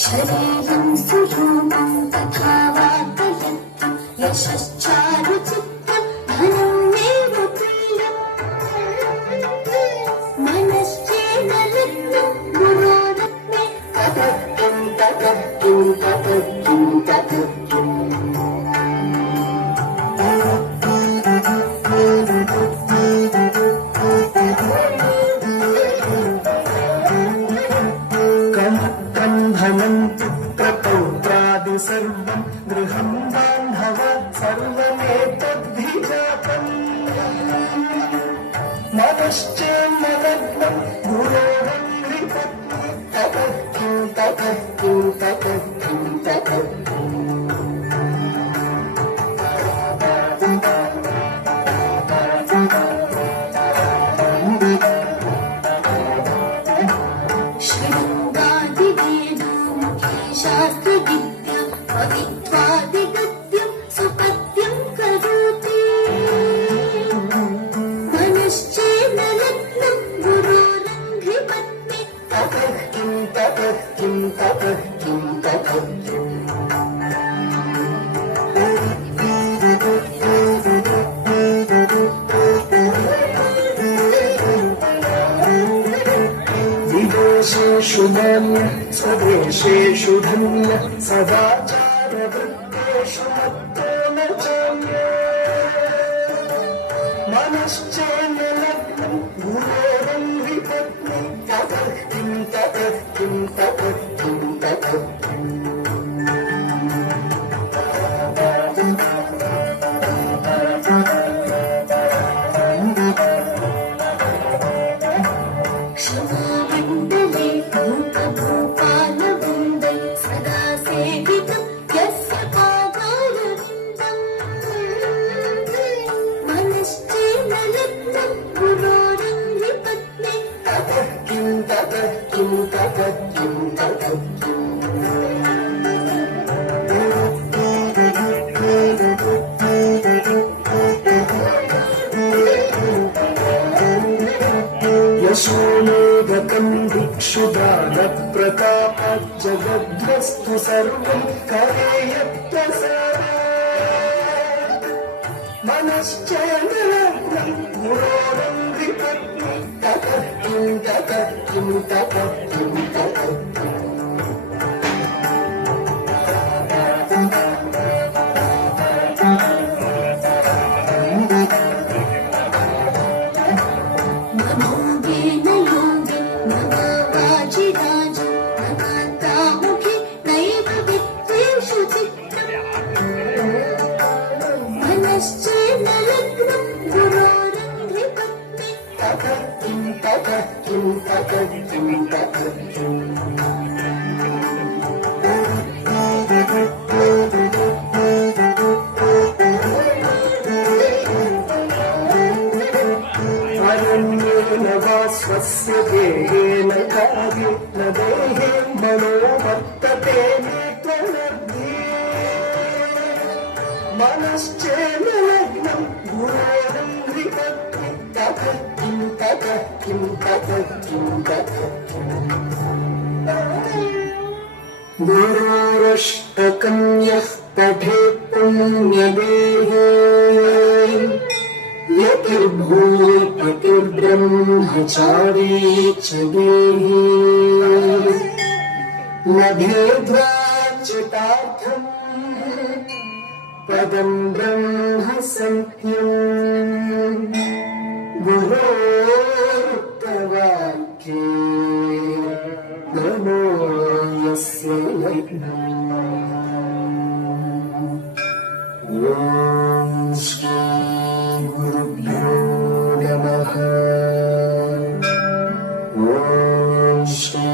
शरीरं सुरूपं तथा वातयत्तं यशश्चारुचित्तं धनं नैव प्रियम् मनश्चेन लग्नं गुरोरत्ने ततः किं ततः किं ततः किं ततः किम् पुत्रपौत्रादि सर्वं गृहं बान्धव सर्वमेतद्भिजातम् मनश्चेन्मलग्नं गुरोरङ्घ्रिपत्नी ततः किं ततः किं ततः किं ततः शास्त्रविद्या पवित्वादिगद्यं सुपद्यं करोति मनश्चेन लग्नं गुरोरङ्घ्रिपत्नी ततः किं ततः किं ततः किं ततः किम् विदेशेषु नान्य स्वदेशेषु धन्य सदाचारवृत्तेषु मत्तो न चान्य मनश्चेन लग्नं गुरोरङ्घ्रिपत्नी ततः किं ततः किं ततः किं ततः किम् क्षमामण्डले भूतभूपालवृन्दै सदा सेवितं यस्य पादारविन्दम् मनश्चेन लग्नं गुरोरङ्घ्रिपत्नी ततः किं ततः किं ततः किं ततः किम् यशोमेधकं भिक्षुदानप्रतापात् जगद्वस्तु सर्वं करेयप्रसादात् मनश्चेन लग्नं गुरोरङ्घ्रिपत्नी ततः किं ततः किं ततः किं ततः किम् मनश्चेन लग्नं गुरोरङ्घ्रिपत्नी ततः किं ततः किं ततः किं ततः किम् अरण्येन वा स्वस्य देहेन कार्ये न देहे मनो वर्तते नेत्रलब्धे मनश्चेन लग्नं गुरोरङ्घ्रिपत्नी ततः किं ततः किं ततः किं ततः किम् गुरोरष्टकं यः पठेत् पुण्यदेहे यतिर्भूतिर्ब्रह्मचारी च गेहे लभेद्वाच्युतार्थम् पदं ब्रह्म सत्यम् गुरोरुक्तवाक्ये नमो यस्य लग्नम् ॐ श्री गुरुभ्यो नमः ॐ श्री